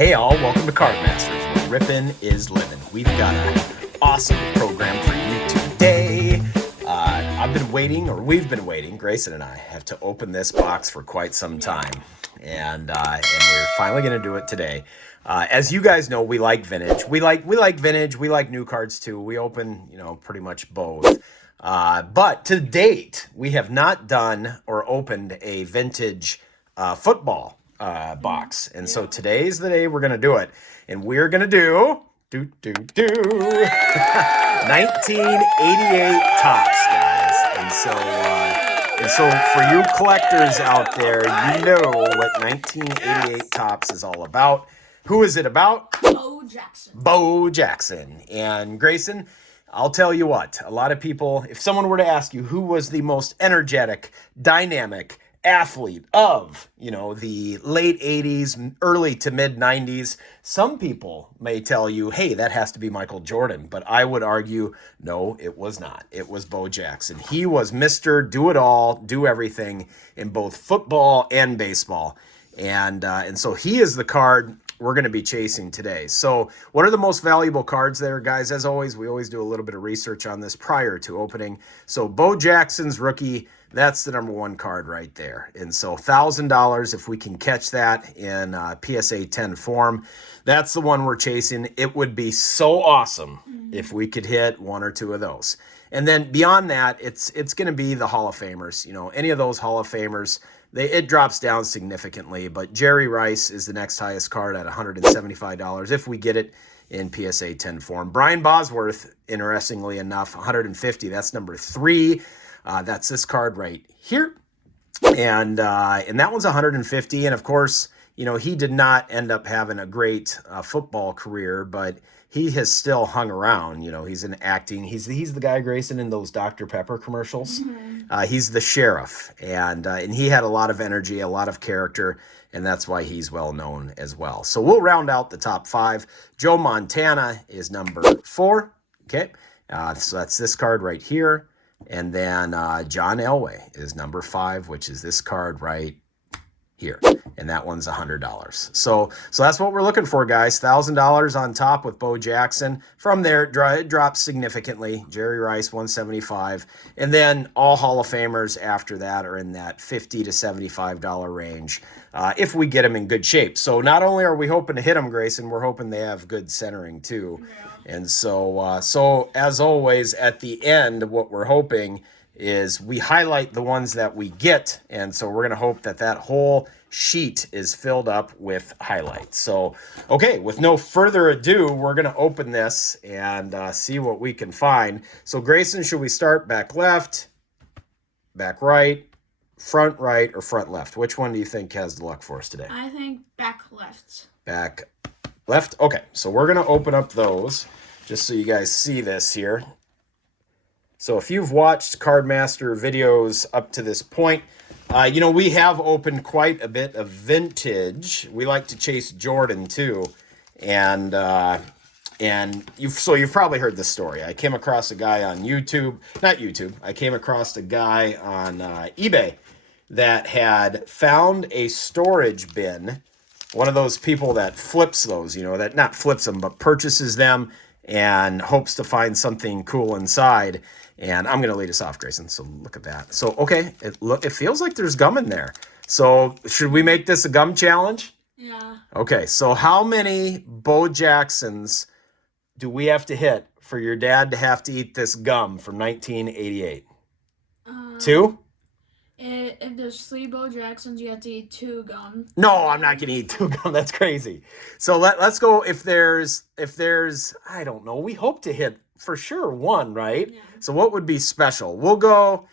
Hey all, welcome to Cardmasters, where Rippin is living. We've got an awesome program for you today. We've been waiting, Grayson and I have to open this box for quite some time. And we're finally going to do it today. As you guys know, we like vintage. We like vintage. We like new cards too. We open, pretty much both. But to date, we have not done or opened a vintage football box. And so today's the day we're going to do it. And we're going to do 1988 tops, guys. And so for you collectors out there, you know what 1988 tops is all about. Who is it about? Bo Jackson. Bo Jackson. And Grayson, I'll tell you what, a lot of people, if someone were to ask you who was the most energetic, dynamic athlete of, the late 80s, early to mid 90s, some people may tell you, hey, that has to be Michael Jordan. But I would argue, no, it was not. It was Bo Jackson. He was Mr. Do It All, do everything in both football and baseball. And so he is the card we're going to be chasing today. So what are the most valuable cards there, guys? As always, we always do a little bit of research on this prior to opening. So Bo Jackson's rookie, that's the number one card right there. And so $1,000, if we can catch that in PSA 10 form, that's the one we're chasing. It would be so awesome if we could hit one or two of those. And then beyond that, it's going to be the Hall of Famers. Any of those Hall of Famers, it drops down significantly, but Jerry Rice is the next highest card at $175 if we get it in PSA 10 form. Brian Bosworth, interestingly enough, $150. That's number 3. That's this card right here, and that one's $150. And of course, he did not end up having a great football career, but he has still hung around. He's in acting. He's the guy, Grayson, in those Dr. Pepper commercials. Mm-hmm. He's the sheriff, and he had a lot of energy, a lot of character, and that's why he's well known as well. So we'll round out the top 5. Joe Montana is number 4. Okay, so that's this card right here, and then Johnelway is number 5, which is this card right here, and that one's $100. So that's what we're looking for, guys. $1,000 on top with Bo Jackson. From there, it drops significantly. Jerry Rice, $175, and then all Hall of Famers after that are in that $50 to $75 range if we get them in good shape. So not only are we hoping to hit them, Grayson, we're hoping they have good centering too. Yeah. And so as always, at the end, what we're hoping is we highlight the ones that we get, and so we're going to hope that whole sheet is filled up with highlights. So, okay, with no further ado, we're going to open this and see what we can find. So, Grayson, should we start back left, back right, front right, or front left? Which one do you think has the luck for us today? I think back left. Back left? Okay, so we're going to open up those just so you guys see this here. So if you've watched Cardmaster videos up to this point, we have opened quite a bit of vintage. We like to chase Jordan too, and you've probably heard this story. I came across a guy on I came across a guy on eBay that had found a storage bin. One of those people that flips those, that not flips them, but purchases them and hopes to find something cool inside. And I'm going to lead us off, Grayson. So look at that. So, okay, it feels like there's gum in there. So should we make this a gum challenge? Yeah. Okay, so how many Bo Jacksons do we have to hit for your dad to have to eat this gum from 1988? 2? If there's 3 Bo Jacksons, you have to eat 2 gum. No, I'm not going to eat 2 gum. That's crazy. So let's go if there's, I don't know, we hope to hit for sure 1, right? Yeah. So what would be special? We'll go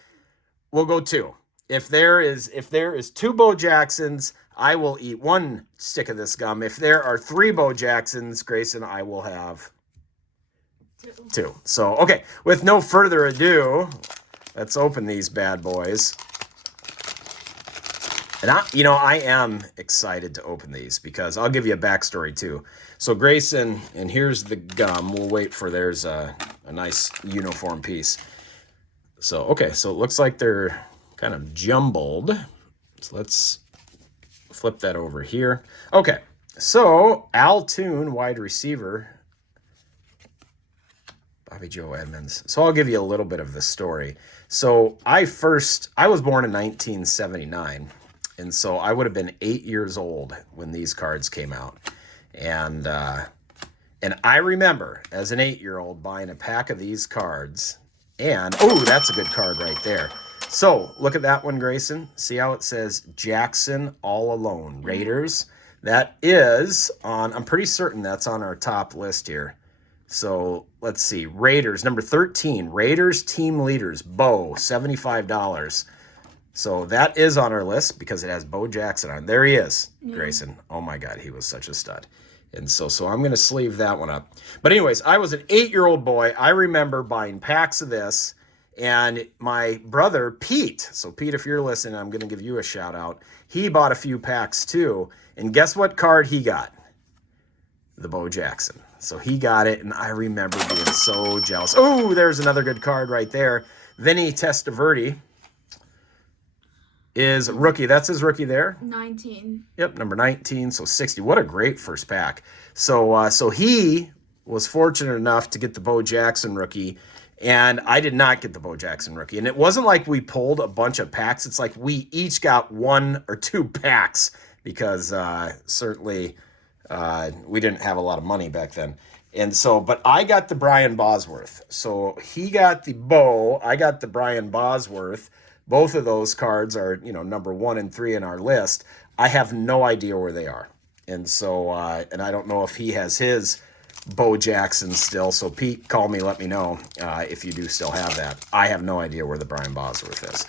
2. If there is 2 Bo Jacksons, I will eat 1 stick of this gum. If there are 3 Bo Jacksons, Grayson, I will have 2. So, okay, with no further ado, let's open these bad boys. And I am excited to open these because I'll give you a backstory too. So Grayson, and here's the gum. We'll wait for there's a nice uniform piece. So, okay, so it looks like they're kind of jumbled. So let's flip that over here. Okay, So, Al Toon, wide receiver. Bobby Joe Edmonds. So I'll give you a little bit of the story. So I was born in 1979. And so I would have been 8 years old when these cards came out. And I remember as an 8-year-old buying a pack of these cards. And, oh, that's a good card right there. So look at that one, Grayson. See how it says Jackson All Alone, Raiders? That is on, I'm pretty certain that's on our top list here. So let's see. Raiders, number 13. Raiders team leaders. Bo, $75. So that is on our list because it has Bo Jackson on. There he is, Grayson. Oh my God, he was such a stud. And so I'm going to sleeve that one up. But anyways, I was an 8-year-old boy. I remember buying packs of this. And my brother, Pete. So Pete, if you're listening, I'm going to give you a shout out. He bought a few packs too. And guess what card he got? The Bo Jackson. So he got it, and I remember being so jealous. Oh, there's another good card right there. Vinny Testaverde is rookie. That's his rookie there. 19. Yep, number 19, so 60. What a great first pack. So he was fortunate enough to get the Bo Jackson rookie, and I did not get the Bo Jackson rookie. And it wasn't like we pulled a bunch of packs. It's like we each got 1 or 2 packs because certainly we didn't have a lot of money back then. And so, but I got the Brian Bosworth. So he got the Bo, I got the Brian Bosworth. Both of those cards are, number 1 and 3 in our list. I have no idea where they are. And so, and I don't know if he has his Bo Jackson still. So Pete, call me, let me know if you do still have that. I have no idea where the Brian Bosworth is.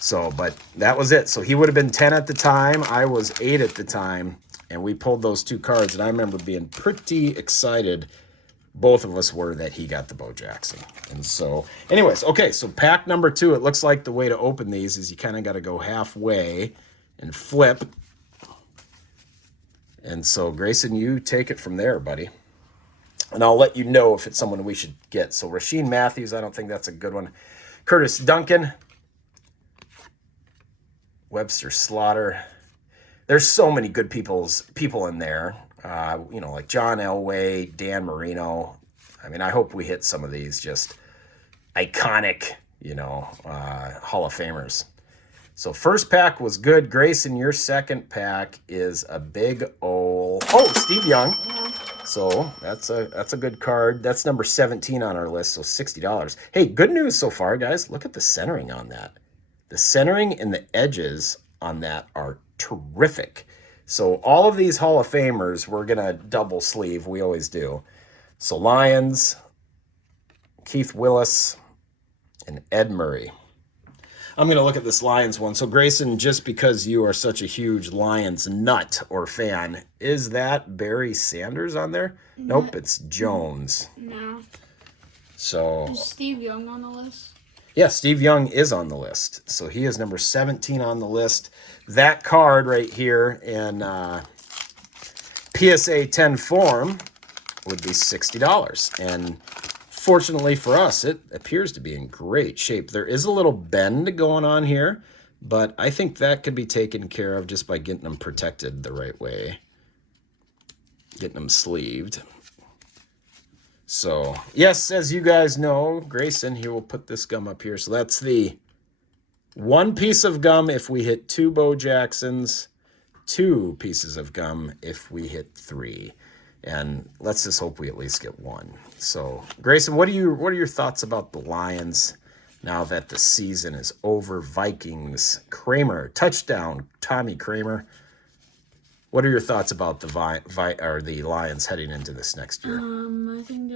So, but that was it. So he would have been 10 at the time. I was 8 at the time. And we pulled those 2 cards, and I remember being pretty excited, both of us were, that he got the Bo Jackson. And so, anyways, okay, so pack number 2, it looks like the way to open these is you kind of got to go halfway and flip. And so, Grayson, you take it from there, buddy. And I'll let you know if it's someone we should get. So, Rashean Matthews, I don't think that's a good one. Curtis Duncan. Webster Slaughter. There's so many good people in there, like John Elway, Dan Marino. I mean, I hope we hit some of these just iconic, Hall of Famers. So first pack was good. Grayson, your second pack is a big Steve Young. So that's a good card. That's number 17 on our list, so $60. Hey, good news so far, guys. Look at the centering on that. The centering and the edges on that are terrific. So all of these Hall of Famers, we're going to double sleeve. We always do. So Lions, Keith Willis, and Ed Murray. I'm going to look at this Lions one. So Grayson, just because you are such a huge Lions nut or fan, is that Barry Sanders on there? Nope, it's Jones. No. So Is Steve Young on the list? Yeah, Steve Young is on the list. So he is number 17 on the list. That card right here in PSA 10 form would be $60. And fortunately for us, it appears to be in great shape. There is a little bend going on here, but I think that could be taken care of just by getting them protected the right way. Getting them sleeved. So, yes, as you guys know, Grayson, he will put this gum up here. So that's the one piece of gum if we hit 2 Bo Jacksons, 2 pieces of gum if we hit 3. And let's just hope we at least get 1. So, Grayson, what are your thoughts about the Lions now that the season is over? Vikings, Kramer, touchdown, Tommy Kramer. What are your thoughts about the Lions heading into this next year? I think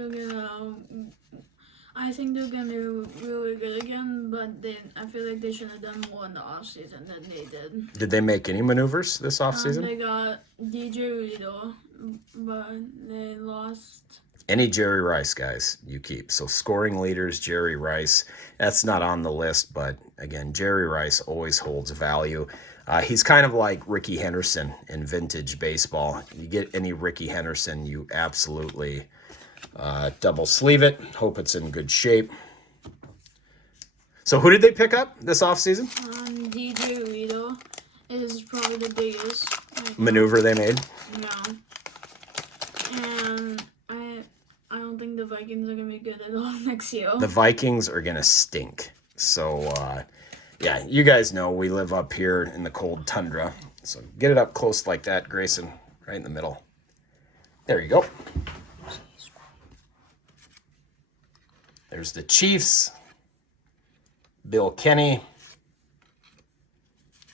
they're gonna do really good again, but I feel like they should have done more in the offseason than they did. Did they make any maneuvers this offseason? They got DJ Rito, but they lost. Any Jerry Rice, guys, you keep. So scoring leaders, Jerry Rice. That's not on the list, but again, Jerry Rice always holds value. He's kind of like Ricky Henderson in vintage baseball. You get any Ricky Henderson, you absolutely double sleeve it. Hope it's in good shape. So who did they pick up this offseason? DJ Rito is probably the biggest maneuver they made. Yeah. Vikings are gonna be good at all next year. The Vikings are going to stink. So, yeah, you guys know we live up here in the cold tundra. So get it up close like that, Grayson, right in the middle. There you go. There's the Chiefs, Bill Kenny,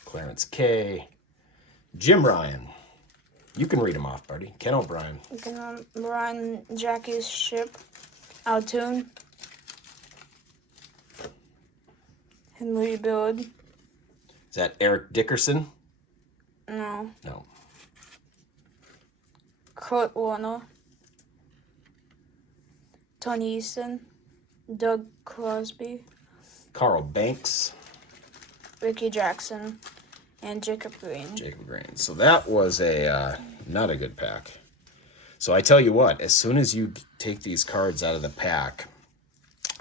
Clarence K, Jim Ryan. You can read them off, buddy. Ken O'Brien. Brian Jackie's ship. Altoon. Henry Build. Is that Eric Dickerson? No. No. Kurt Warner. Tony Easton. Doug Crosby. Carl Banks. Ricky Jackson. And Jacob Green. Jacob Green. So that was a not a good pack. So I tell you what, as soon as you take these cards out of the pack,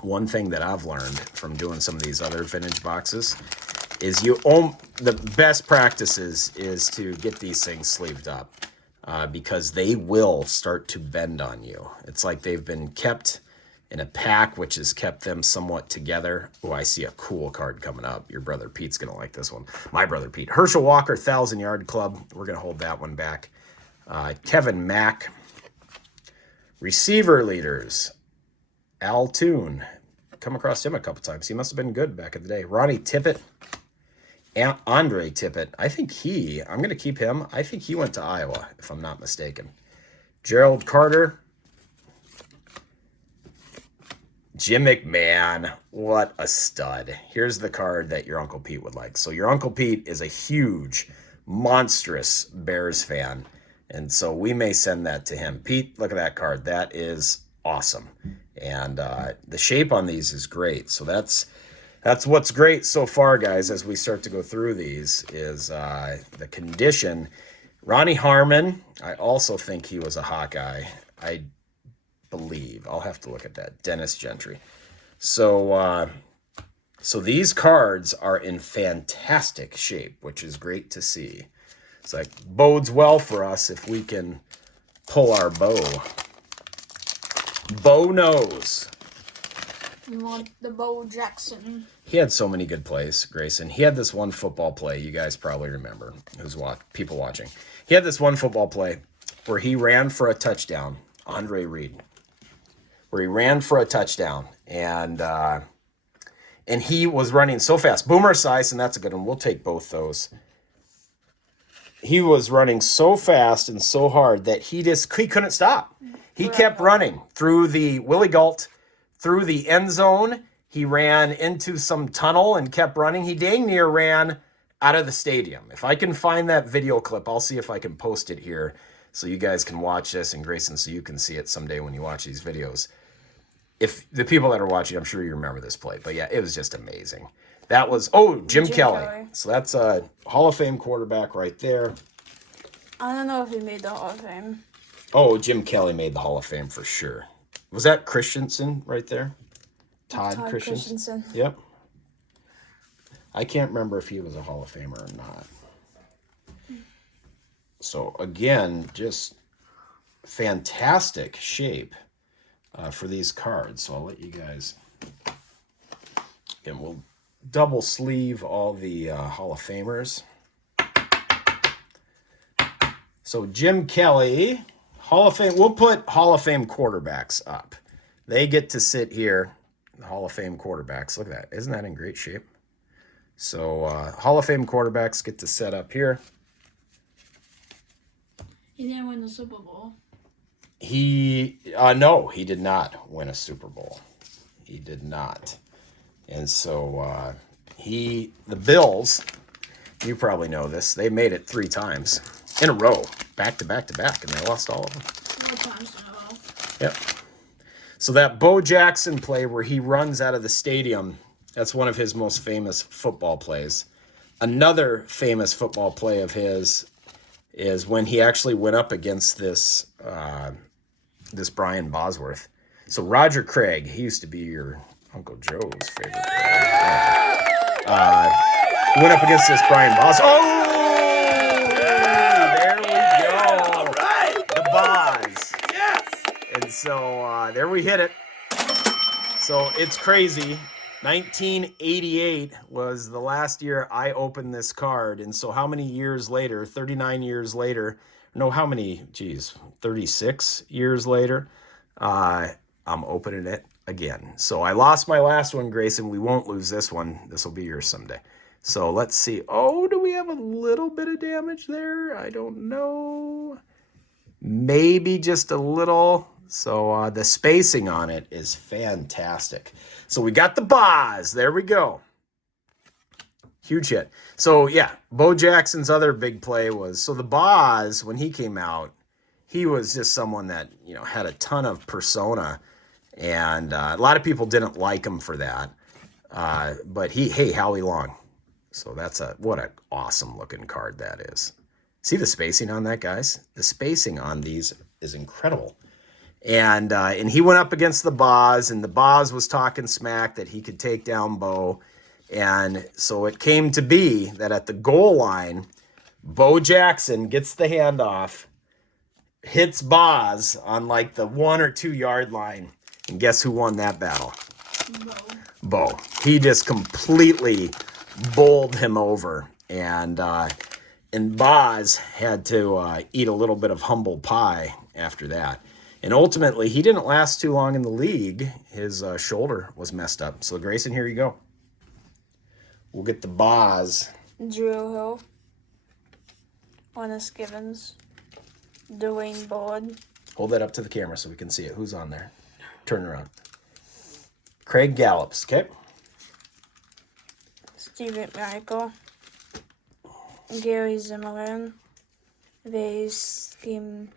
one thing that I've learned from doing some of these other vintage boxes is the best practices is to get these things sleeved up because they will start to bend on you. It's like they've been kept in a pack, which has kept them somewhat together. Oh, I see a cool card coming up. Your brother Pete's going to like this one. My brother Pete. Herschel Walker, 1,000-yard club. We're going to hold that one back. Kevin Mack. Receiver leaders. Al Toon. Come across him a couple times. He must have been good back in the day. Ronnie Tippett. Andre Tippett. I'm going to keep him. I think he went to Iowa, if I'm not mistaken. Gerald Carter. Jim McMahon, what a stud. Here's the card that your Uncle Pete would like. So your Uncle Pete is a huge, monstrous Bears fan. And so we may send that to him. Pete, look at that card. That is awesome. And the shape on these is great. So that's what's great so far, guys, as we start to go through these, is the condition. Ronnie Harmon, I also think he was a Hawkeye. I believe. I'll have to look at that. Dennis Gentry. So these cards are in fantastic shape, which is great to see. It's like bodes well for us if we can pull our bow. Bo knows. You want the Bo Jackson. He had so many good plays, Grayson. He had this one football play you guys probably remember, people watching. He had this one football play where he ran for a touchdown, Andre Reed, where he ran for a touchdown, and he was running so fast. Boomer Esiason, and that's a good one. We'll take both those. He was running so fast and so hard that he couldn't stop. He kept running through the Willie Galt, through the end zone. He ran into some tunnel and kept running. He dang near ran out of the stadium. If I can find that video clip, I'll see if I can post it here so you guys can watch this, and Grayson, so you can see it someday when you watch these videos. If the people that are watching, I'm sure you remember this play. But yeah, it was just amazing. That was, Jim Kelly. So that's a Hall of Fame quarterback right there. I don't know if he made the Hall of Fame. Oh, Jim Kelly made the Hall of Fame for sure. Was that Christensen right there? Todd Christensen. Yep. I can't remember if he was a Hall of Famer or not. So again, just fantastic shape for these cards. So I'll let you guys, and we'll double sleeve all the Hall of Famers. So Jim Kelly, Hall of Fame. We'll put Hall of Fame quarterbacks up. They get to sit here. The Hall of Fame quarterbacks. Look at that. Isn't that in great shape? So Hall of Fame quarterbacks get to set up here. He didn't win the Super Bowl. No, he did not win a Super Bowl. He did not. And so the Bills, you probably know this, they made it 3 times in a row, back to back to back, and they lost all of them. 4 times in a row. Yep. So that Bo Jackson play where he runs out of the stadium, that's one of his most famous football plays. Another famous football play of his is when he actually went up against this Brian Bosworth. So Roger Craig, he used to be your Uncle Joe's favorite player. Went up against this Brian Bosworth. Oh! There we go. All right. The Boz. Yes. And so there we hit it. So it's crazy. 1988 was the last year I opened this card. And so how many years later, 39 years later, no, how many, geez, 36 years later, I'm opening it again. So I lost my last one, Grayson. We won't lose this one. This will be yours someday. So let's see. Oh, do we have a little bit of damage there? I don't know. Maybe just a little. So the spacing on it is fantastic. So we got the Boz. There we go. Huge hit. So yeah, Bo Jackson's other big play was, so the Boz, when he came out, he was just someone that, you know, had a ton of persona. And a lot of people didn't like him for that. But hey, Howie Long. So that's what an awesome looking card that is. See the spacing on that, guys? The spacing on these is incredible. And he went up against the Boz, and the Boz was talking smack that he could take down Bo. And so it came to be that at the goal line, Bo Jackson gets the handoff, hits Boz on like the 1 or 2 yard line. And guess who won that battle? Bo. He just completely bowled him over. And Boz had to eat a little bit of humble pie after that. And ultimately, he didn't last too long in the league. His shoulder was messed up. So, Grayson, here you go. We'll get the Boz. Drew Hill. Honest Givens. Dwayne Board. Hold that up to the camera so we can see it. Who's on there? Turn around. Craig Gallops, okay? Steven Michael. Gary Zimmerman. Vase Kim.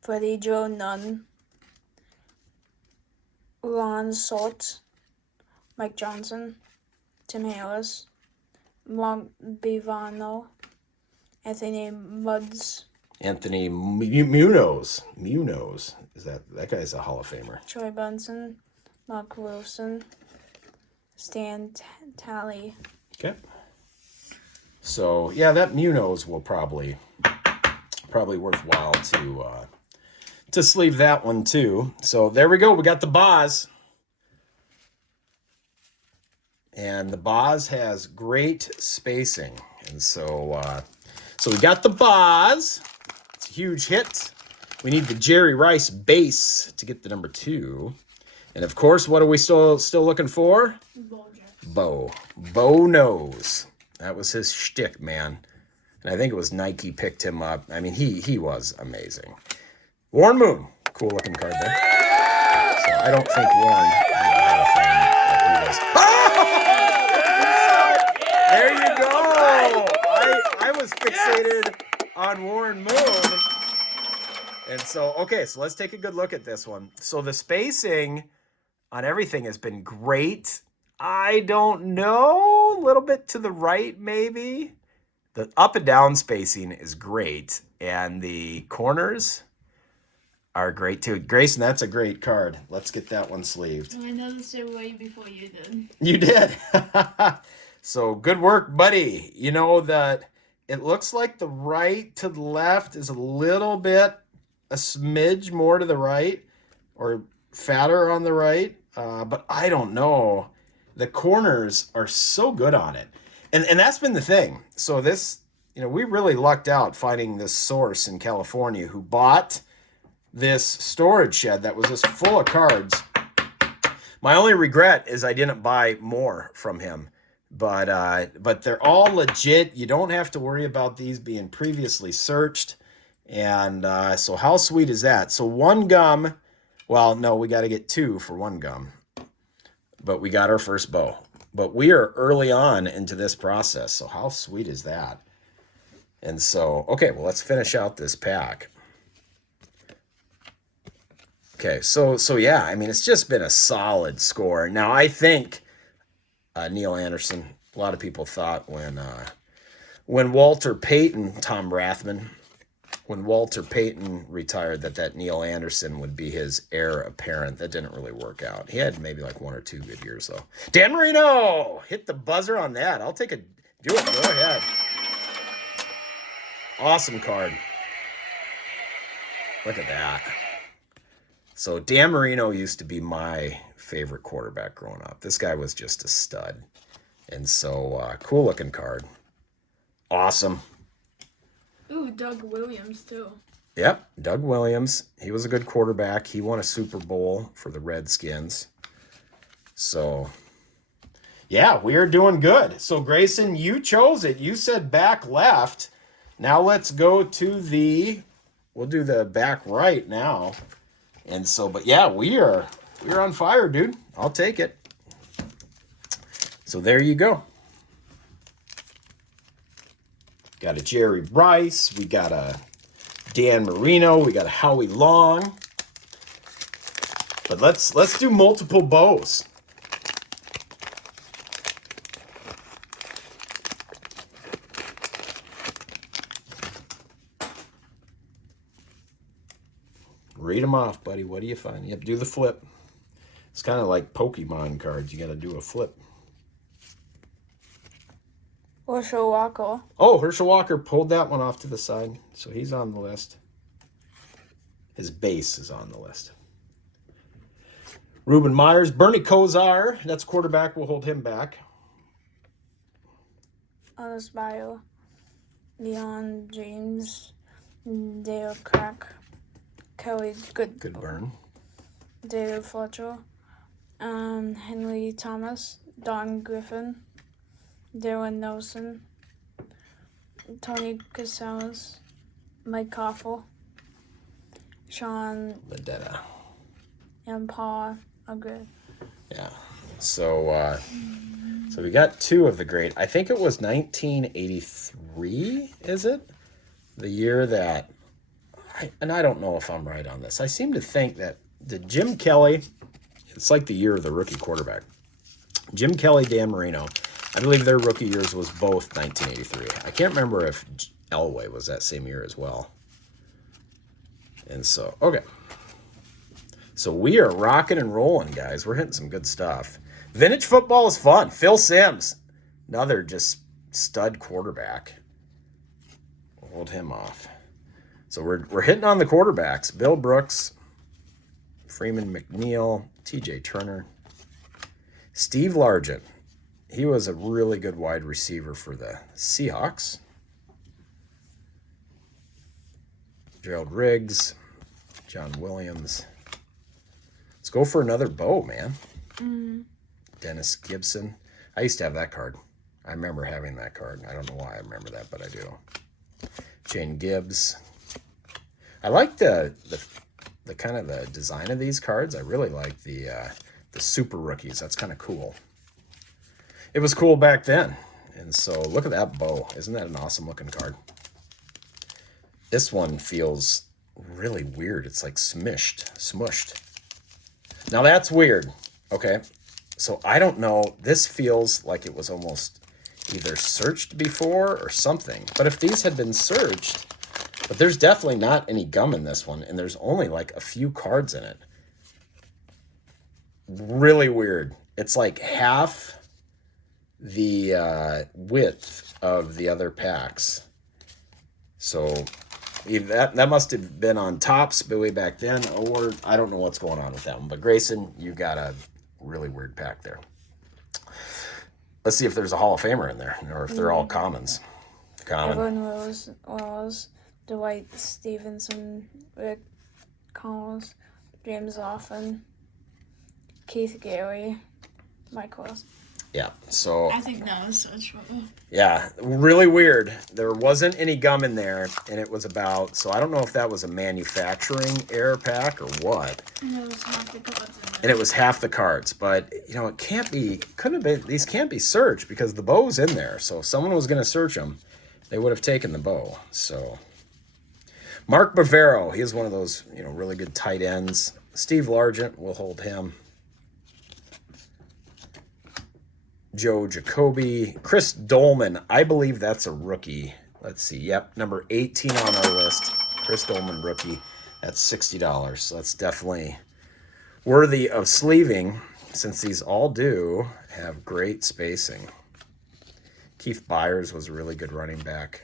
Freddie Joe Nunn. Ron Salt. Mike Johnson. Tim Harris. Mark Bivano. Anthony Muds. Anthony Munoz. Munoz. Is that guy's a Hall of Famer. Troy Bunsen. Mark Wilson. Stan Talley. Okay. So, yeah, that Munoz will probably worthwhile to sleeve that one too. So there we go. We got the Boz. And the Boz has great spacing. And so we got the Boz. It's a huge hit. We need the Jerry Rice base to get the number 2. And of course, what are we still looking for? Bo. Bo knows. That was his shtick, man. And I think it was Nike picked him up. I mean, he was amazing. Warren Moon. Cool looking card there. So I don't think Warren had a fan that he was. Oh! There you go. I was fixated on Warren Moon. And so, okay, so let's take a good look at this one. So the spacing on everything has been great. I don't know, a little bit to the right maybe. The up and down spacing is great, and the corners are great too. Grayson, that's a great card. Let's get that one sleeved. I noticed it way before you did. You did. So good work, buddy. You know that it looks like the right to the left is a little bit, a smidge more to the right, or fatter on the right, but I don't know. The corners are so good on it. And that's been the thing. So this, you know, we really lucked out finding this source in California who bought this storage shed that was just full of cards. My only regret is I didn't buy more from him. But they're all legit. You don't have to worry about these being previously searched. And so how sweet is that? So 1 gum. Well, no, we got to get 2 for 1 gum. But we got our first Bo. But we are early on into this process, so how sweet is that? And so, okay, well, let's finish out this pack. Okay, so yeah, I mean, it's just been a solid score. Now, I think Neil Anderson, a lot of people thought when Walter Payton, Tom Rathman, when Walter Payton retired, that Neil Anderson would be his heir apparent. That didn't really work out. He had maybe like 1 or 2 good years, though. Dan Marino! Hit the buzzer on that. I'll take do it. Go ahead. Awesome card. Look at that. So Dan Marino used to be my favorite quarterback growing up. This guy was just a stud. And so, cool looking card. Awesome. Ooh, Doug Williams too. Yep, Doug Williams. He was a good quarterback. He won a Super Bowl for the Redskins. So, yeah, we are doing good. So, Grayson, you chose it. You said back left. Now let's go to we'll do the back right now. And so, but yeah, we're on fire, dude. I'll take it. So there you go. Got a Jerry Rice. We got a Dan Marino. We got a Howie Long. But let's do multiple bows. Read them off, buddy. What do you find? Yep, do the flip. It's kind of like Pokemon cards. You got to do a flip. Herschel Walker. Oh, Herschel Walker pulled that one off to the side. So he's on the list. His base is on the list. Ruben Myers. Bernie Kosar. That's quarterback. We'll hold him back. Honest Bio. Leon James. Dale Crack. Kelly Good burn. David Fletcher. Henry Thomas. Don Griffin. Darren Nelson. Tony Casares. Mike Koffel. Sean Ledetta. and Paul Agrid. Yeah. So so we got two of the great. I think it was 1983, is it? The year that and I don't know if I'm right on this. I seem to think that the Jim Kelly, it's like the year of the rookie quarterback. Jim Kelly, Dan Marino, I believe their rookie years was both 1983. I can't remember if Elway was that same year as well. And so, okay. So we are rocking and rolling, guys. We're hitting some good stuff. Vintage football is fun. Phil Simms, another just stud quarterback. We'll hold him off. So we're hitting on the quarterbacks. Bill Brooks, Freeman McNeil, TJ Turner, Steve Largent. He was a really good wide receiver for the Seahawks. Gerald Riggs, John Williams. Let's go for another bow, man. Dennis Gibson. I used to have that card. I remember having that card. I don't know why I remember that, but I do. Shane Gibbs. I like the kind of the design of these cards. I really like the super rookies. That's kind of cool. It was cool back then. And so look at that bow. Isn't that an awesome looking card? This one feels really weird. It's like smushed. Now that's weird. Okay. So I don't know. This feels like it was almost either searched before or something. But if these had been searched, but there's definitely not any gum in this one, and there's only like a few cards in it. Really weird. It's like half the width of the other packs. So that must have been on Topps way back then, or I don't know what's going on with that one. But Grayson, you got a really weird pack there. Let's see if there's a Hall of Famer in there, or if they're all commons. Common. Evan Wells, Dwight Stevenson, Rick Collins, James Offen, Keith Gary, Mike Wells. Yeah, so I think that was such a... yeah, really weird. There wasn't any gum in there, and it was about, so I don't know if that was a manufacturing error pack or what. And it was half the cards in there. And it was half the cards, but you know, it can't be, couldn't have been, these can't be searched because the bow's in there. So if someone was going to search them, they would have taken the bow. So Mark Bavaro, he is one of those, you know, really good tight ends. Steve Largent, we'll hold him. Joe Jacoby, Chris Dolman, I believe that's a rookie. Let's see. Yep, number 18 on our list. Chris Dolman, rookie. That's $60. So that's definitely worthy of sleeving, since these all do have great spacing. Keith Byers was a really good running back.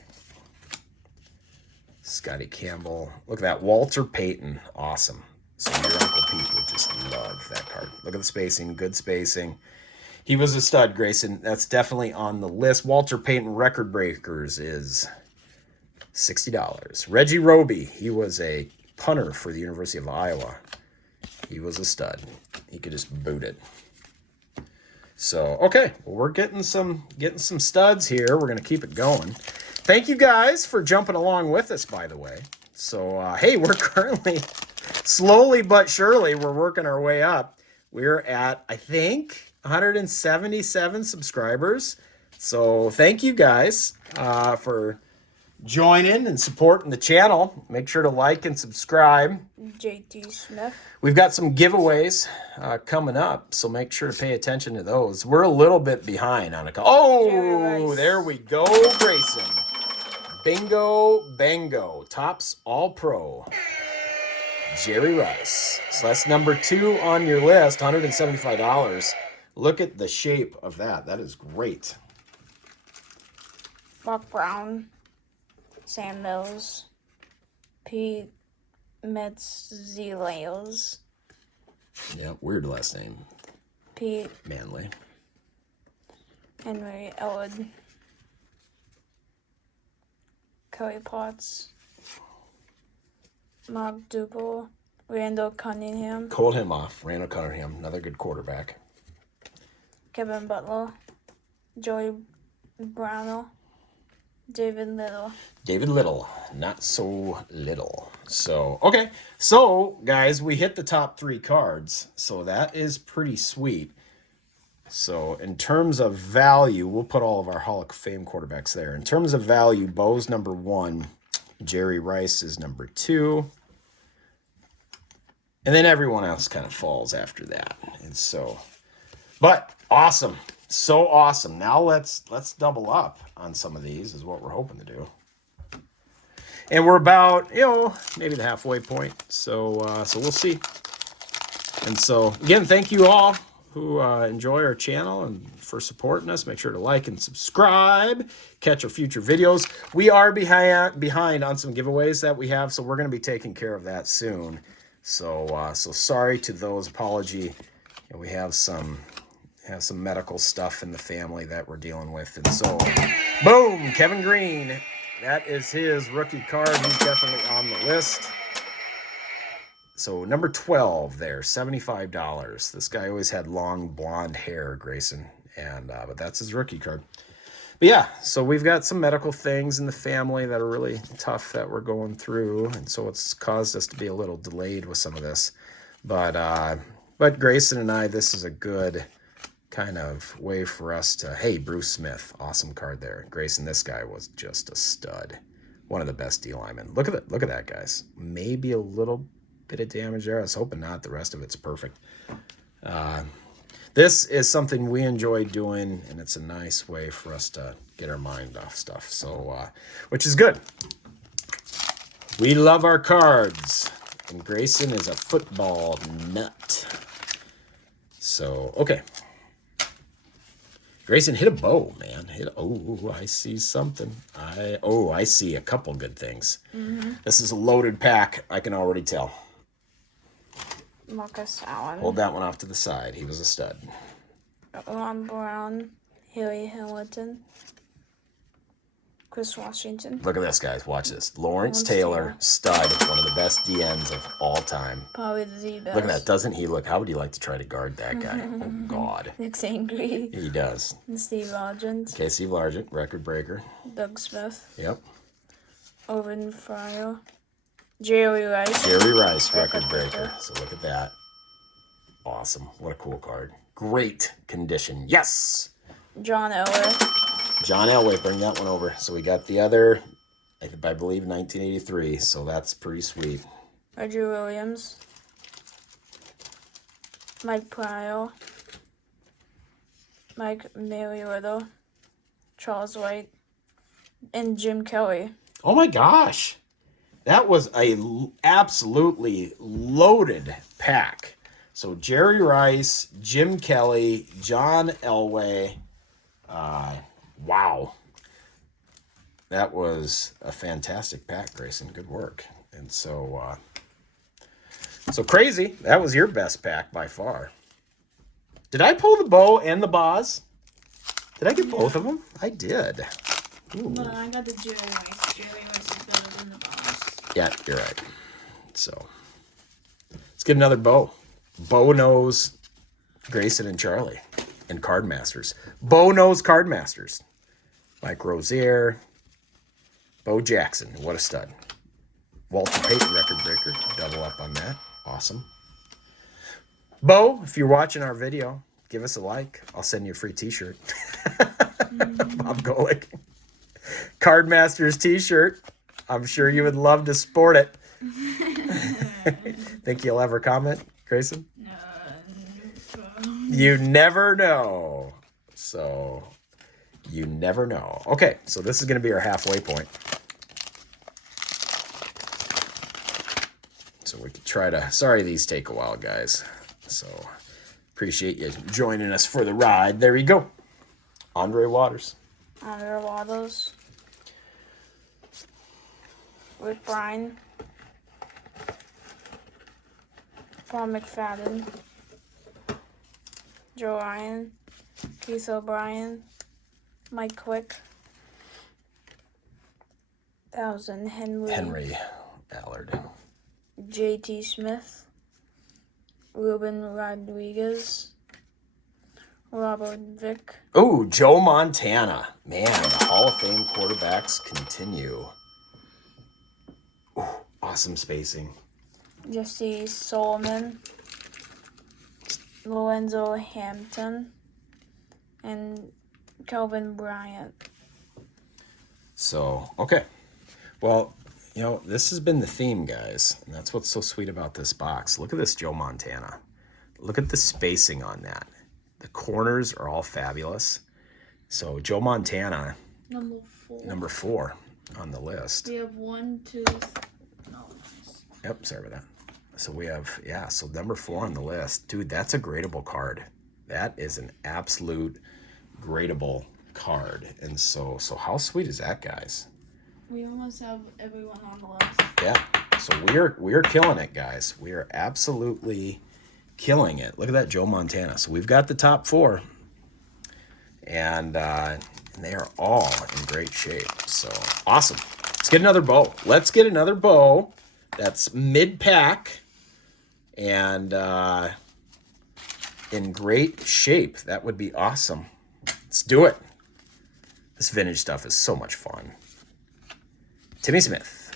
Scotty Campbell. Look at that. Walter Payton. Awesome. So your Uncle Pete would just love that card. Look at the spacing, good spacing. He was a stud, Grayson. That's definitely on the list. Walter Payton Record Breakers is $60. Reggie Roby, he was a punter for the University of Iowa. He was a stud. He could just boot it. So, okay, well, we're getting some studs here. We're going to keep it going. Thank you guys for jumping along with us, by the way. So, hey, we're currently, slowly but surely, we're working our way up. We're at, I think, 177 subscribers. So, thank you guys for joining and supporting the channel. Make sure to like and subscribe. JT Smith. We've got some giveaways coming up, so make sure to pay attention to those. We're a little bit behind on a couple. Oh, there we go, Grayson. Bingo, bango. Topps All-Pro. Jerry Rice. So that's number 2 on your list, $175. Look at the shape of that. That is great. Buck Brown. Sam Mills. Pete Metzzileos. Yeah, weird last name. Pete Manley. Henry Elwood. Kelly Potts. Mark Duple. Randall Cunningham. Called him off. Randall Cunningham, another good quarterback. Kevin Butler. Joey Brownell. David Little. David Little, not so little. So, okay. So, guys, we hit the top 3 cards. So, that is pretty sweet. So, in terms of value, we'll put all of our Hall of Fame quarterbacks there. In terms of value, Bo's number 1. Jerry Rice is number 2. And then everyone else kind of falls after that. And so, but awesome. So awesome. Now let's double up on some of these is what we're hoping to do. And we're about, maybe the halfway point. So we'll see. And so again, thank you all who enjoy our channel and for supporting us. Make sure to like and subscribe. Catch our future videos. We are behind on some giveaways that we have, so we're going to be taking care of that soon. So sorry to those. Apology. We have some medical stuff in the family that we're dealing with. And so, boom, Kevin Green. That is his rookie card. He's definitely on the list. So, number 12 there, $75. This guy always had long blonde hair, Grayson. And but that's his rookie card. But yeah, so we've got some medical things in the family that are really tough that we're going through. And so it's caused us to be a little delayed with some of this. But Grayson and I, this is a good kind of way for us to, hey, Bruce Smith, awesome card there. Grayson, this guy was just a stud. One of the best D linemen. Look at that, guys. Maybe a little bit of damage there. I was hoping not. The rest of it's perfect. This is something we enjoy doing, and it's a nice way for us to get our mind off stuff. So, which is good. We love our cards, and Grayson is a football nut. So, okay. Grayson, hit a bow, man. I see something. I see a couple good things. Mm-hmm. This is a loaded pack. I can already tell. Marcus Allen. Hold that one off to the side. He was a stud. Ron Brown. Haley Hamilton. Chris Washington. Look at this, guys. Watch this. Lawrence Taylor, stud. One of the best DNs of all time. Probably the best. Look at that. Doesn't he look? How would you like to try to guard that guy? Oh, God. Looks angry. He does. And Steve Largent. Okay, Steve Largent, record breaker. Doug Smith. Yep. Owen Fryer. Jerry Rice. Jerry Rice, record breaker. So look at that. Awesome. What a cool card. Great condition. Yes. John Elway. John Elway, bring that one over. So we got the other, I believe, 1983. So that's pretty sweet. Reggie Williams. Mike Pryor. Mike Mariotto. Charles White. And Jim Kelly. Oh my gosh. That was a absolutely loaded pack. So Jerry Rice, Jim Kelly, John Elway. Wow. That was a fantastic pack, Grayson. Good work. And so So crazy. That was your best pack by far. Did I pull the bow and the Boz? Did I get both of them? I did. Ooh. But I got the joemontana. Joemontana is better than the boss. Yeah, you're right. So let's get another bow. Bo knows Grayson and Charlie and Cardmasters. Bo knows Cardmasters. Mike Rozier. Bo Jackson. What a stud. Walter Payton record breaker. Double up on that. Awesome. Bo, if you're watching our video, give us a like. I'll send you a free t-shirt. Bob Golick. Cardmasters t-shirt. I'm sure you would love to sport it. Think you'll ever comment, Grayson? No. You never know. So, you never know. Okay, so this is going to be our halfway point. So we could try to... Sorry these take a while, guys. So, appreciate you joining us for the ride. There you go. Andre Waters. Andre Waters. Rick Bryan. Paul McFadden. Joe Ryan. Keith O'Brien. Mike Quick. Henry Ballard. JT Smith. Ruben Rodriguez. Robert Vick. Oh, Joe Montana. Man, the Hall of Fame quarterbacks continue. Ooh, awesome spacing. Jesse Solomon. Lorenzo Hampton. And Kelvin Bryant. So, okay. Well, you know, this has been the theme, guys. And that's what's so sweet about this box. Look at this Joe Montana. Look at the spacing on that. The corners are all fabulous. So, Joe Montana, number 4 on the list. We have 1, 2, no. Yep, sorry about that. So we have, yeah, so number 4 on the list. Dude, that's a gradable card. That is an absolute gradable card. And so how sweet is that, guys? We almost have everyone on the list. Yeah. So we're killing it, guys. We are absolutely killing it. Look at that Joe Montana. So we've got the top 4. And they are all in great shape. So awesome. Let's get another bow. Let's get another bow that's mid-pack and in great shape. That would be awesome. Let's do it. This vintage stuff is so much fun. Timmy Smith.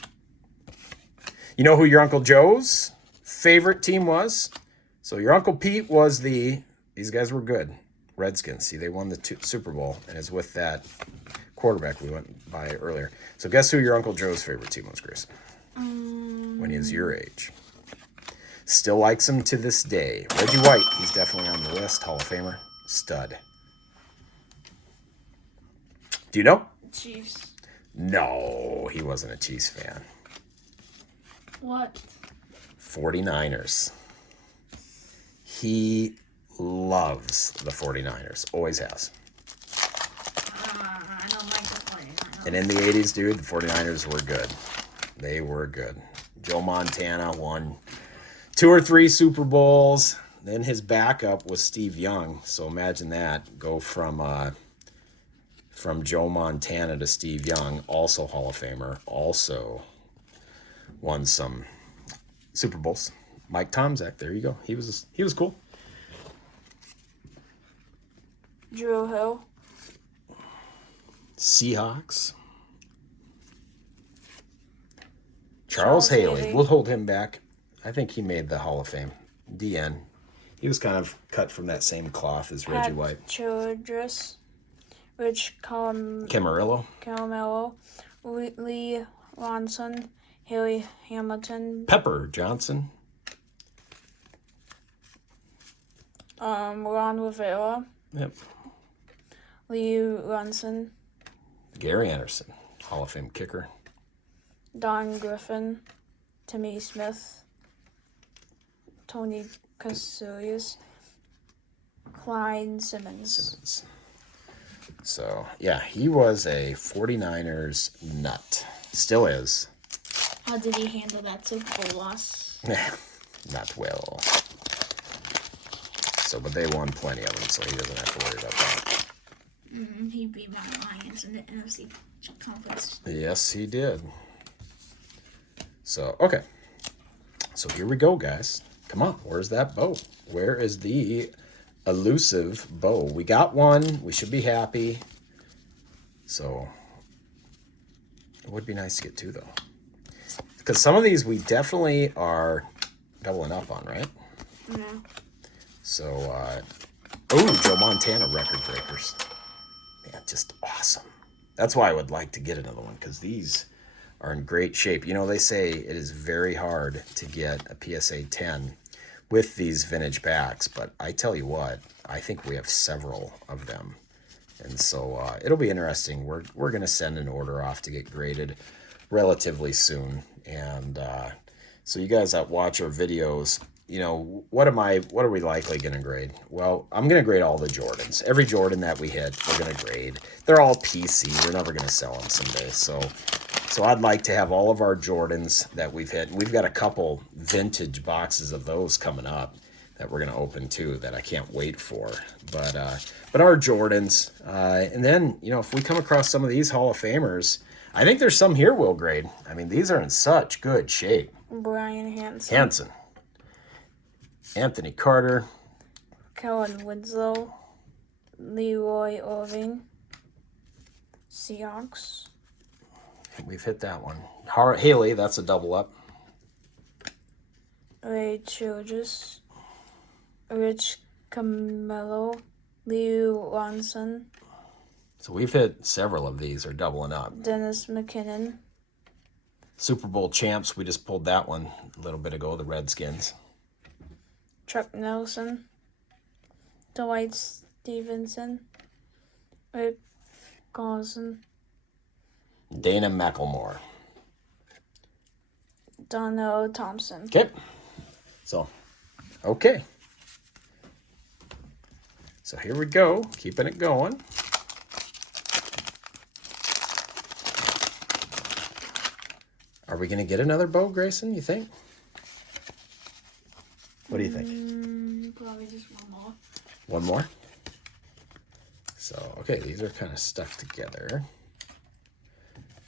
You know who your Uncle Joe's favorite team was? So your Uncle Pete was these guys were good. Redskins. See, they won the Super Bowl and is with that quarterback we went by earlier. So guess who your Uncle Joe's favorite team was, Grace? When he was your age. Still likes him to this day. Reggie White, he's definitely on the list. Hall of Famer. Stud. Do you know? Chiefs. No, he wasn't a Chiefs fan. What? 49ers. He loves the 49ers. Always has. I don't like the 49ers. And in the 80s, dude, the 49ers were good. They were good. Joe Montana won 2 or 3 Super Bowls. Then his backup was Steve Young. So imagine that. Go from Joe Montana to Steve Young, also Hall of Famer, also won some Super Bowls. Mike Tomczak, there you go. He was cool. Drew Hill. Seahawks. Charles Haley. We'll hold him back. I think he made the Hall of Fame. DN. He was kind of cut from that same cloth as Reggie White. Childress. Rich Camarillo. Lee Ronson. Haley Hamilton. Pepper Johnson. Ron Rivera. Yep. Lee Ronson. Gary Anderson, Hall of Fame kicker. Don Griffin. Timmy Smith. Tony Casillas. Clyde Simmons. So, yeah, he was a 49ers nut. Still is. How did he handle that Super Bowl loss? Not well. So, but they won plenty of them, so he doesn't have to worry about that. He beat my Lions in the NFC conference. Yes, he did. So, okay. So here we go, guys. Come on, where's that bow? Where is the elusive bow? We got one. We should be happy. So, it would be nice to get two, though. Because some of these we definitely are doubling up on, right? Yeah. So, oh, Joe Montana record breakers. Man, just awesome. That's why I would like to get another one, because these are in great shape. You know, they say it is very hard to get a PSA 10 with these vintage backs, but I tell you what, I think we have several of them. And so it'll be interesting. We're going to send an order off to get graded relatively soon. And so you guys that watch our videos, you know, what are we likely going to grade? Well, I'm going to grade all the Jordans. Every Jordan that we hit, we're going to grade. They're all PC. We're never going to sell them someday. So I'd like to have all of our Jordans that we've hit. We've got a couple vintage boxes of those coming up that we're going to open too that I can't wait for. But our Jordans, and then, you know, if we come across some of these Hall of Famers, I think there's some here we'll grade. I mean, these are in such good shape. Brian Hansen. Anthony Carter. Kellen Winslow. Leroy Irving. Seahawks. We've hit that one. Haley, that's a double up. Ray Childress. Rich Camelo. Leo Ronson. So we've hit several of these, are doubling up. Dennis McKinnon. Super Bowl champs, we just pulled that one a little bit ago, the Redskins. Chuck Nelson. Dwight Stevenson. Rick Carson. Dana McElmore. Donnell Thompson. Okay. So, okay. So here we go, keeping it going. Are we going to get another bow, Grayson, you think? What do you think? Probably just one more. One more? So, okay, these are kind of stuck together.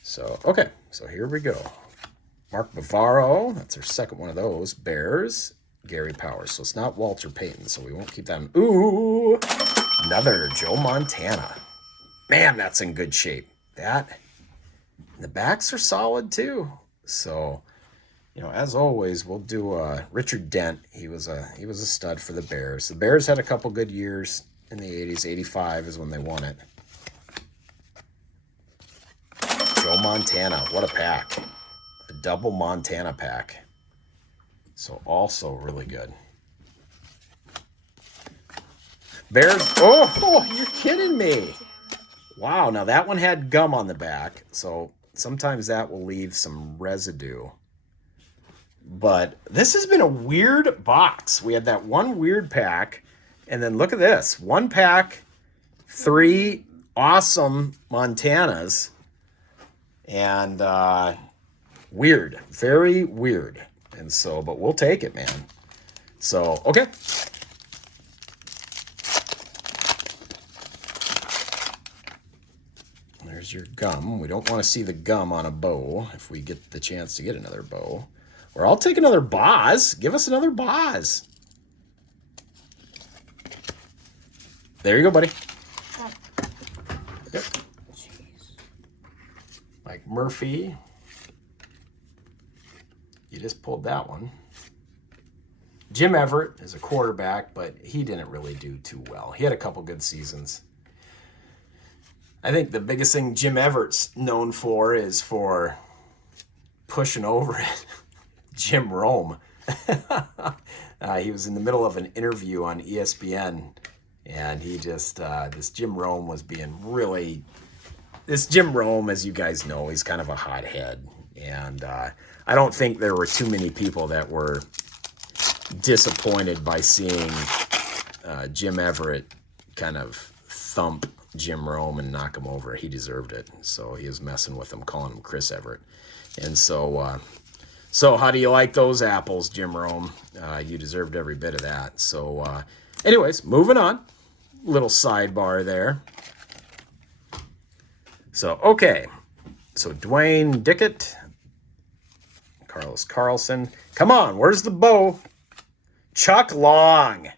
So, okay, so here we go. Mark Bavaro, that's our second one of those. Bears, Gary Powers. So it's not Walter Payton, so we won't keep that. Ooh, another Joe Montana. Man, that's in good shape. That, the backs are solid too. So, you know, as always, we'll do Richard Dent. He was a stud for the Bears. The Bears had a couple good years in the 80s. 85 is when they won it. Joe Montana, what a pack. A double Montana pack. So also really good. Bears, oh, you're kidding me. Wow, now that one had gum on the back, so sometimes that will leave some residue. But this has been a weird box. We had that one weird pack, and then look at this. One pack, 3 awesome Montanas, and weird, very weird. And so, but we'll take it, man. So, okay. There's your gum. We don't want to see the gum on a bow if we get the chance to get another bow. Or I'll take another Boz. Give us another Boz. There you go, buddy. Yep. Mike Murphy. You just pulled that one. Jim Everett is a quarterback, but he didn't really do too well. He had a couple good seasons. I think the biggest thing Jim Everett's known for is for pushing over it. Jim Rome. He was in the middle of an interview on ESPN, and he just, this Jim Rome was being really, this Jim Rome, as you guys know, he's kind of a hothead. And I don't think there were too many people that were disappointed by seeing Jim Everett kind of thump Jim Rome and knock him over. He deserved it. So he was messing with him, calling him Chris Everett. And so So how do you like those apples, Jim Rome? You deserved every bit of that. So anyways, moving on. Little sidebar there. So, okay. So Dwayne Dickett. Carlos Carlson. Come on, where's the bow? Chuck Long.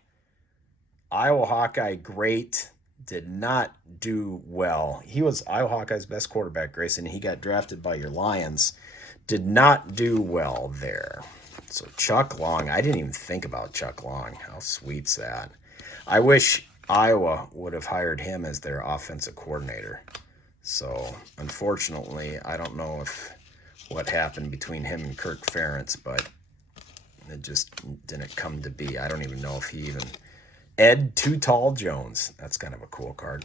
Iowa Hawkeye, great. Did not do well. He was Iowa Hawkeye's best quarterback, Grayson. He got drafted by your Lions. Did not do well there. So Chuck Long, I didn't even think about Chuck Long. How sweet's that? I wish Iowa would have hired him as their offensive coordinator. So unfortunately, I don't know if what happened between him and Kirk Ferentz, but it just didn't come to be. I don't even know if he even... Ed Too Tall Jones. That's kind of a cool card.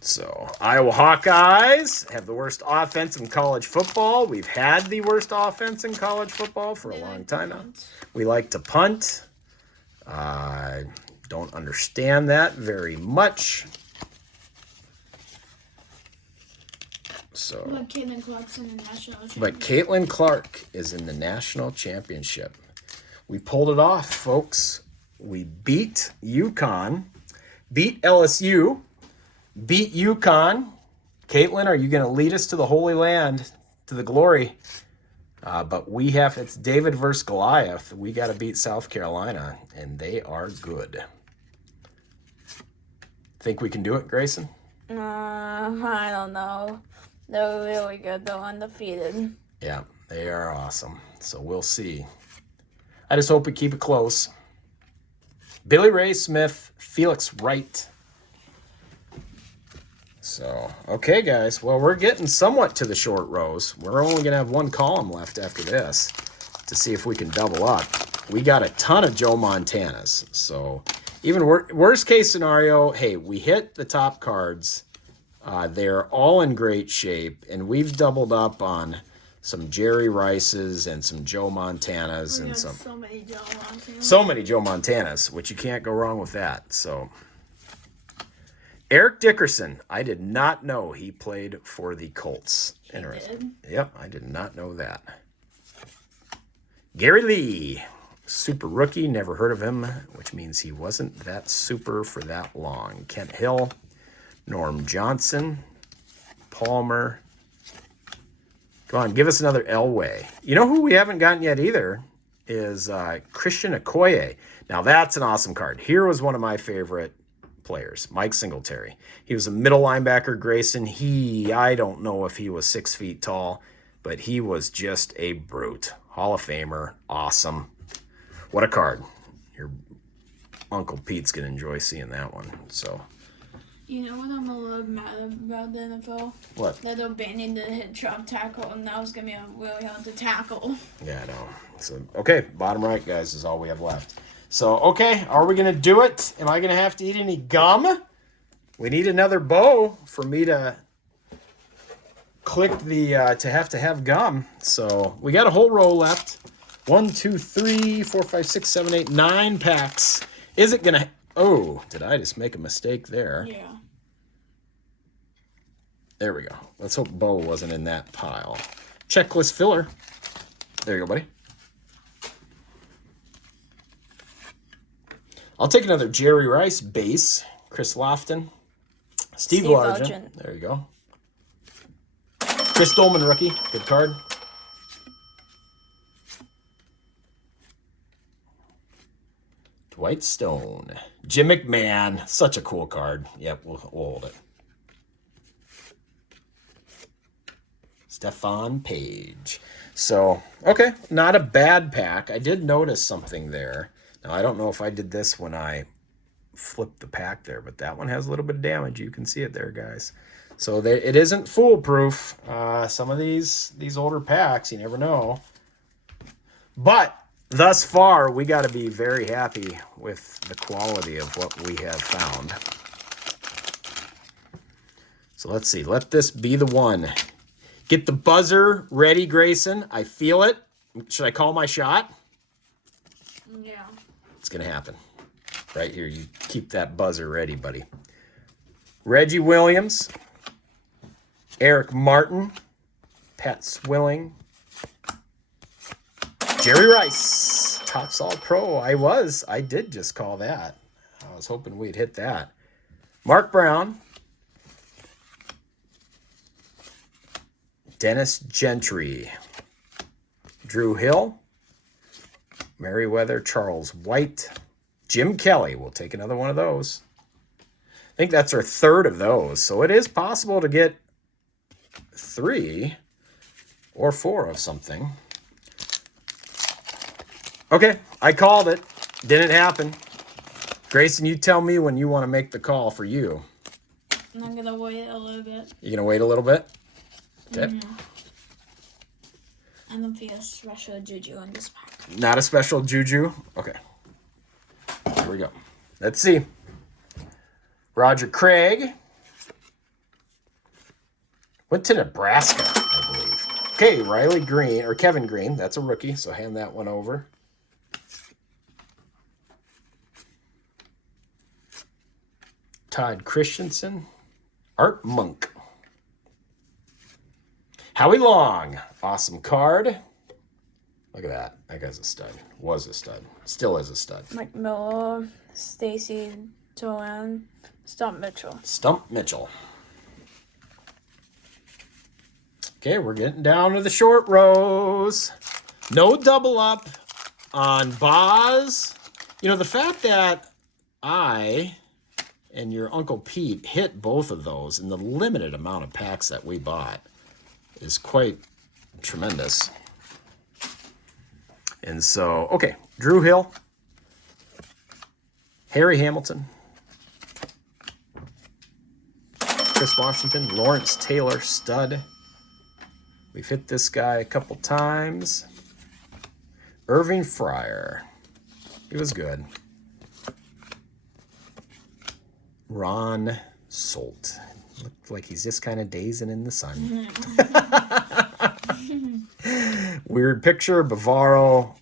So, Iowa Hawkeyes have the worst offense in college football. We've had the worst offense in college football for a long time now. We like to punt. Don't understand that very much. So, but Caitlin Clark is in the national championship. We pulled it off, folks. We beat UConn, beat LSU, beat UConn. Caitlin, are you going to lead us to the Holy Land, to the glory? But we have, it's David versus Goliath. We got to beat South Carolina, and they are good. Think we can do it, Grayson? I don't know. They're really good, though, undefeated. Yeah, they are awesome. So we'll see. I just hope we keep it close. Billy Ray Smith, Felix Wright. So, okay, guys. Well, we're getting somewhat to the short rows. We're only going to have one column left after this to see if we can double up. We got a ton of Joe Montanas. So, even worst case scenario, hey, we hit the top cards. They're all in great shape, and we've doubled up on some Jerry Rices and some Joe Montanas and some so many Joe Montanas. So many Joe Montanas, which you can't go wrong with that. So Eric Dickerson, I did not know he played for the Colts. Interesting. Yep, I did not know that. Gary Lee, super rookie, never heard of him, which means he wasn't that super for that long. Kent Hill, Norm Johnson, Palmer. Come on, give us another Elway. You know who we haven't gotten yet either is Christian Okoye. Now, that's an awesome card. Here was one of my favorite players, Mike Singletary. He was a middle linebacker, Grayson. I don't know if he was 6 feet tall, but he was just a brute. Hall of Famer, awesome. What a card. Your Uncle Pete's going to enjoy seeing that one. So, you know what I'm a little mad about the NFL? What? That they're banning the hit drop tackle, and that was going to be really hard to tackle. Yeah, I know. So, okay, bottom right, guys, is all we have left. So, okay, are we going to do it? Am I going to have to eat any gum? We need another bow for me to click the, to have gum. So, we got a whole row left. 1, 2, 3, 4, 5, 6, 7, 8, 9 packs. Is it going to... Oh, did I just make a mistake there? Yeah. There we go. Let's hope Bo wasn't in that pile. Checklist filler. There you go, buddy. I'll take another Jerry Rice base. Chris Lofton. Steve Largent. There you go. Chris Dolman rookie. Good card. Dwight Stone. Jim McMahon. Such a cool card. Yep, we'll hold it. Stefan Page. So, okay, not a bad pack. I did notice something there. Now, I don't know if I did this when I flipped the pack there, but that one has a little bit of damage. You can see it there, guys. So it isn't foolproof. Some of these older packs, you never know. But thus far, we got to be very happy with the quality of what we have found. So let's see. Let this be the one. Get the buzzer ready, Grayson. I feel it. Should I call my shot? Yeah. It's going to happen. Right here. You keep that buzzer ready, buddy. Reggie Williams. Eric Martin. Pat Swilling. Jerry Rice, Topps All-Pro. I did just call that. I was hoping we'd hit that. Mark Brown. Dennis Gentry. Drew Hill. Merriweather, Charles White. Jim Kelly. We'll take another one of those. I think that's our third of those. So it is possible to get 3 or 4 of something. Okay, I called it. Didn't happen. Grayson, you tell me when you want to make the call for you. I'm going to wait a little bit. You going to wait a little bit? Okay. I don't see a special juju in this pack. Not a special juju? Okay. Here we go. Let's see. Roger Craig. Went to Nebraska, I believe. Okay, Riley Green, or Kevin Green. That's a rookie, so hand that one over. Todd Christensen. Art Monk. Howie Long. Awesome card. Look at that. That guy's a stud. Was a stud. Still is a stud. Mike Miller, Stacy Joanne, Stump Mitchell. Stump Mitchell. Okay, we're getting down to the short rows. No double up on Boz. You know, the fact that I and your Uncle Pete hit both of those in the limited amount of packs that we bought is quite tremendous. And so, okay, Drew Hill, Harry Hamilton, Chris Washington, Lawrence Taylor, stud. We've hit this guy a couple times. Irving Fryer, he was good. Ron Solt, looked like he's just kind of dazing in the sun. Weird picture. Bavaro,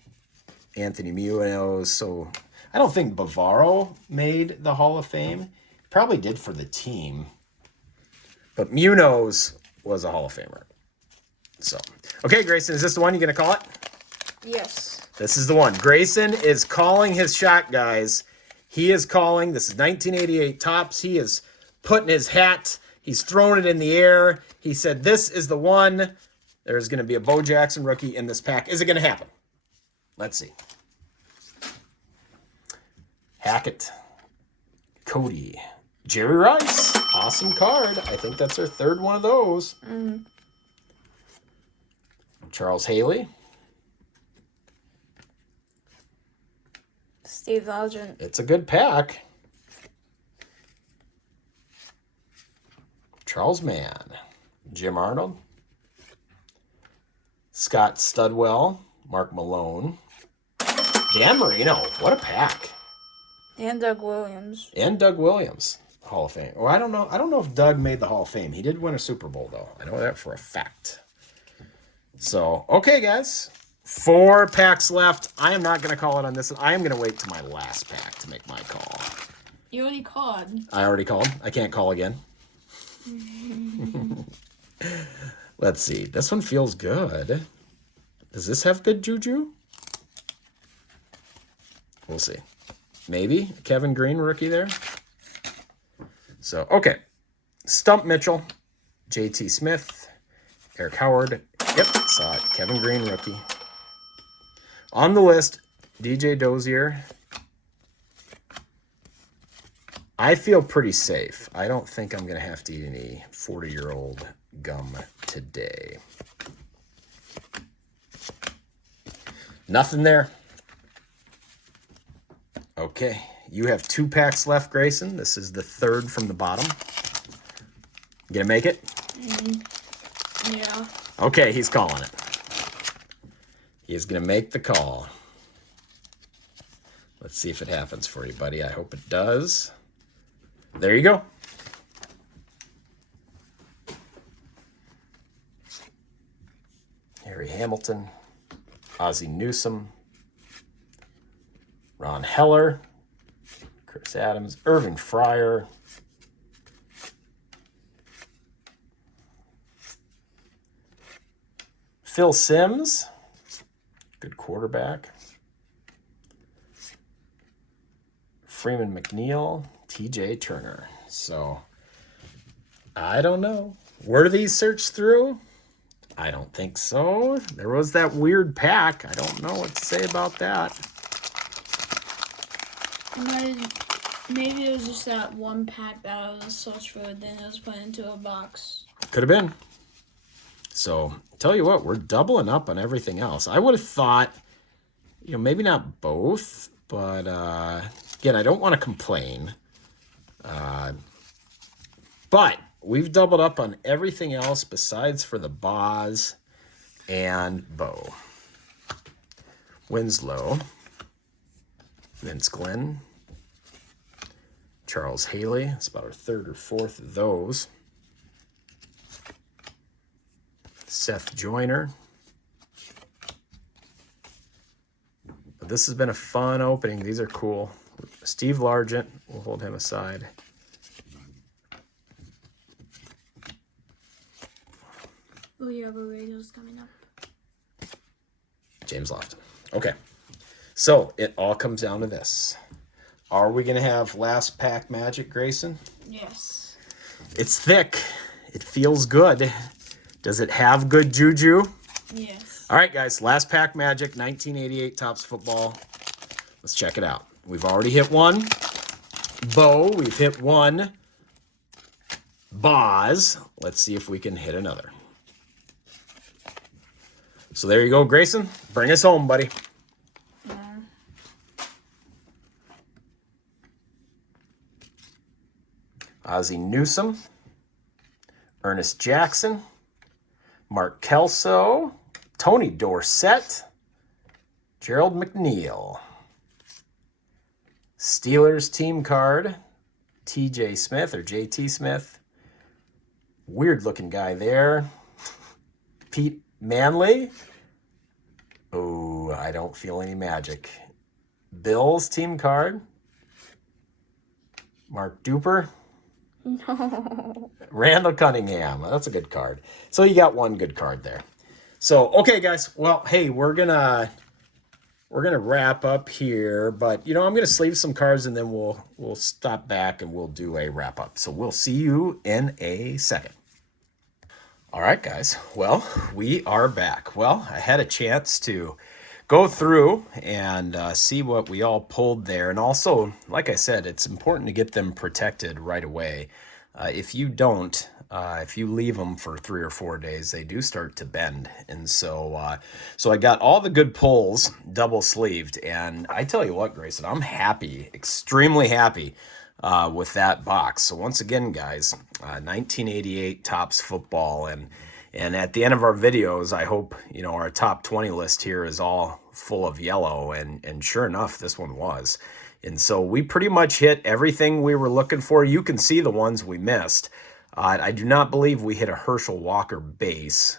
Anthony Munoz. So I don't think Bavaro made the Hall of Fame. Probably did for the team. But Munoz was a Hall of Famer. So, okay, Grayson, is this the one? You going to call it? Yes. This is the one. Grayson is calling his shot, guys. He is calling. This is 1988 Topps. He is putting his hat. He's throwing it in the air. He said, this is the one. There's going to be a Bo Jackson rookie in this pack. Is it going to happen? Let's see. Hackett. Cody. Jerry Rice. Awesome card. I think that's our third one of those. Charles Haley. Steve Largent. It's a good pack. Charles Mann. Jim Arnold. Scott Studwell. Mark Malone. Dan Marino. What a pack. And Doug Williams. And Doug Williams. Hall of Fame. Oh, I don't know. I don't know if Doug made the Hall of Fame. He did win a Super Bowl, though. I know that for a fact. So, okay, guys. 4 packs left. I am not going to call it on this. I am going to wait till my last pack to make my call. You already called. I already called. I can't call again. Let's see. This one feels good. Does this have good juju? We'll see. Maybe. Kevin Green rookie there. So, okay. Stump Mitchell. JT Smith. Eric Howard. Yep, saw it. Kevin Green rookie. On the list, DJ Dozier. I feel pretty safe. I don't think I'm going to have to eat any 40-year-old gum today. Nothing there. Okay, you have 2 packs left, Grayson. This is the third from the bottom. You gonna make it? Yeah. Okay, he's calling it. He is gonna make the call. Let's see if it happens for you, buddy. I hope it does. There you go. Harry Hamilton, Ozzie Newsome, Ron Heller, Chris Adams, Irving Fryer, Phil Simms, good quarterback. Freeman McNeil, TJ Turner. So I don't know. Were these searched through? I don't think so. There was that weird pack. I don't know what to say about that. Maybe it was just that one pack that was searched for, then it was put into a box. Could have been. So, tell you what, we're doubling up on everything else. I would have thought, maybe not both, but again, I don't want to complain. But we've doubled up on everything else besides for the Boz and Bo. Winslow, Vince Glenn, Charles Haley. It's about our third or fourth of those. Seth Joyner. But this has been a fun opening. These are cool. Steve Largent, we'll hold him aside. Oh yeah, but radio's coming up. James Lofton. Okay. So it all comes down to this. Are we going to have last pack magic, Grayson? Yes. It's thick. It feels good. Does it have good juju? Yes. All right, guys. Last pack magic, 1988 Topps football. Let's check it out. We've already hit one Bo. We've hit one Boz. Let's see if we can hit another. So there you go, Grayson. Bring us home, buddy. Ozzie Newsome, Ernest Jackson, Mark Kelso, Tony Dorsett, Gerald McNeil, Steelers team card, TJ Smith or JT Smith, weird looking guy there, Pete Manley. Oh, I don't feel any magic. Bills team card, Mark Duper. No. Randall Cunningham. That's a good card. So you got one good card there. So, okay, guys. Well, hey, we're gonna wrap up here, but I'm gonna sleeve some cards and then we'll stop back and we'll do a wrap up. So we'll see you in a second. All right, guys. Well, we are back. Well, I had a chance to go through and see what we all pulled there. And also, like I said, it's important to get them protected right away. If you don't, if you leave them for 3 or 4 days, they do start to bend. And so I got all the good pulls double sleeved. And I tell you what, Grayson, I'm happy, extremely happy with that box. So once again, guys, 1988 Topps football. And at the end of our videos, I hope, our top 20 list here is all full of yellow. And sure enough, this one was. And so we pretty much hit everything we were looking for. You can see the ones we missed. I do not believe we hit a Herschel Walker base.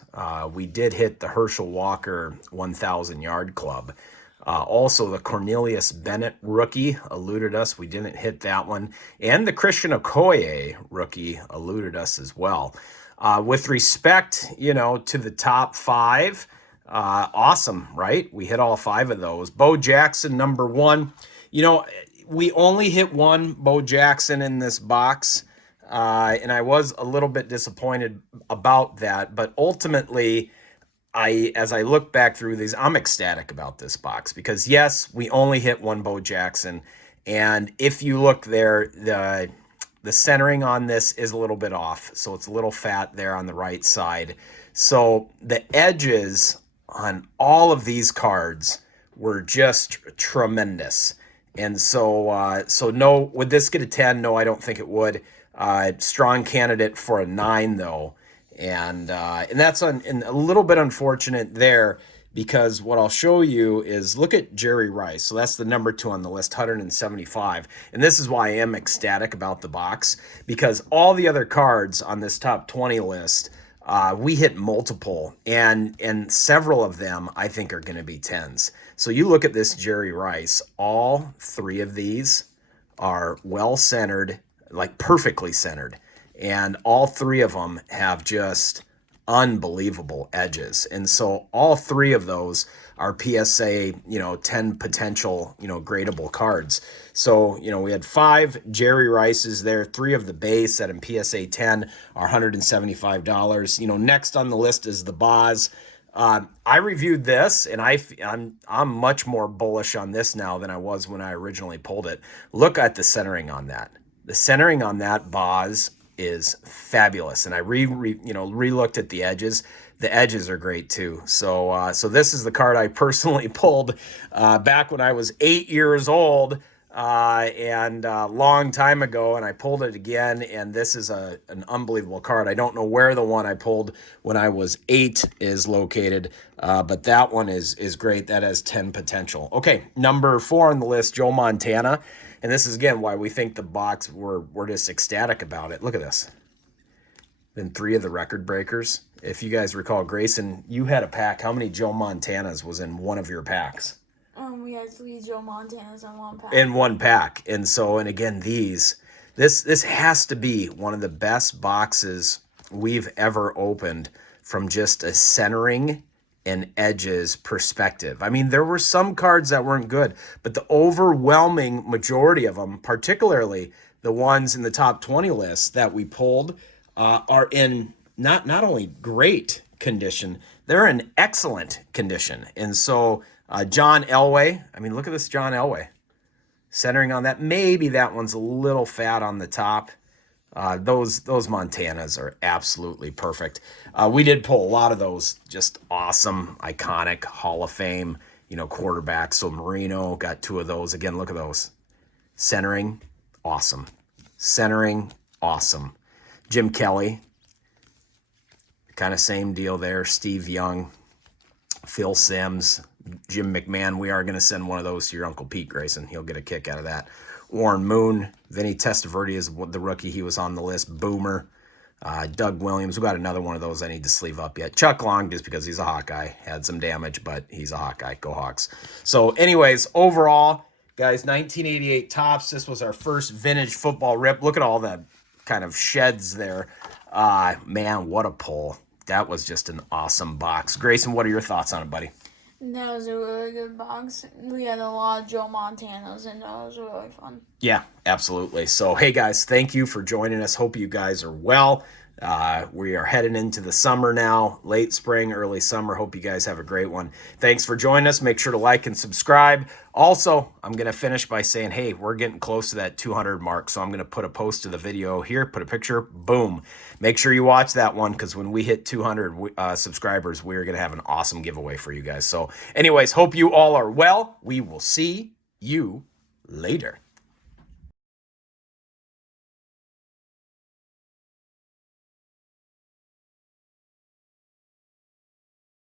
We did hit the Herschel Walker 1,000 yard club. Also, the Cornelius Bennett rookie eluded us. We didn't hit that one. And the Christian Okoye rookie eluded us as well. With respect, to the top 5, awesome, right? We hit all 5 of those. Bo Jackson, number 1. We only hit one Bo Jackson in this box, and I was a little bit disappointed about that. But ultimately, as I look back through these, I'm ecstatic about this box because, yes, we only hit one Bo Jackson. And if you look there, the centering on this is a little bit off. So it's a little fat there on the right side. So the edges on all of these cards were just tremendous. And so no, would this get a 10? No, I don't think it would. Strong candidate for a 9 though. And that's and a little bit unfortunate there because what I'll show you is look at Jerry Rice. So that's the number 2 on the list, 175. And this is why I am ecstatic about the box because all the other cards on this top 20 list, we hit multiple and several of them I think are going to be 10s. So you look at this Jerry Rice, all 3 of these are well centered, like perfectly centered. And all 3 of them have just unbelievable edges. And so all three of those are PSA, 10 potential, gradable cards. So, we had 5 Jerry Rices there, 3 of the base at in PSA 10 are $175. Next on the list is the Boz. I reviewed this, and I'm much more bullish on this now than I was when I originally pulled it. Look at the centering on that. The centering on that Boz is fabulous, and I re-looked at the edges. The edges are great too. So this is the card I personally pulled back when I was 8 years old. And a long time ago, and I pulled it again, and this is an unbelievable card. I don't know where the one I pulled when I was 8 is located, but that one is great. That has 10 potential. Okay, number 4 on the list, Joe Montana, and this is again why we think the box we're just ecstatic about it. Look at this. Then 3 of the record breakers. If you guys recall, Grayson, you had a pack. How many Joe Montanas was in one of your packs? We had 3 Joe Montanas in one pack. In one pack. And so, and again, this has to be one of the best boxes we've ever opened from just a centering and edges perspective. I mean, there were some cards that weren't good, but the overwhelming majority of them, particularly the ones in the top 20 list that we pulled, are in not only great condition, they're in excellent condition. And so Johnelway, I mean, look at this Johnelway. Centering on that. Maybe that one's a little fat on the top. Those Montanas are absolutely perfect. We did pull a lot of those just awesome, iconic, Hall of Fame, quarterbacks. So Marino got 2 of those. Again, look at those. Centering, awesome. Centering, awesome. Jim Kelly, kind of same deal there. Steve Young, Phil Simms, Jim McMahon. We are going to send one of those to your Uncle Pete, Grayson. He'll get a kick out of that. Warren Moon, Vinny Testaverde is the rookie. He was on the list. Boomer, Doug Williams. We got another one of those I need to sleeve up yet. Chuck Long, just because he's a Hawkeye. Had some damage, but he's a Hawkeye. Go Hawks. So anyways, overall, guys, 1988 Topps. This was our first vintage football rip. Look at all the kind of sheds there. Man, what a pull. That was just an awesome box. Grayson, what are your thoughts on it, buddy? That was a really good box. We had a lot of Joe Montanas, and that was really fun. Yeah, absolutely. So, hey, guys, thank you for joining us. Hope you guys are well. We are heading into the summer now, late spring, early summer. Hope you guys have a great one. Thanks for joining us. Make sure to like and subscribe. Also, I'm going to finish by saying, hey, we're getting close to that 200 mark, so I'm going to put a post to the video here, put a picture, boom. Make sure you watch that one, because when we hit 200 subscribers, we're going to have an awesome giveaway for you guys. So anyways, hope you all are well. We will see you later.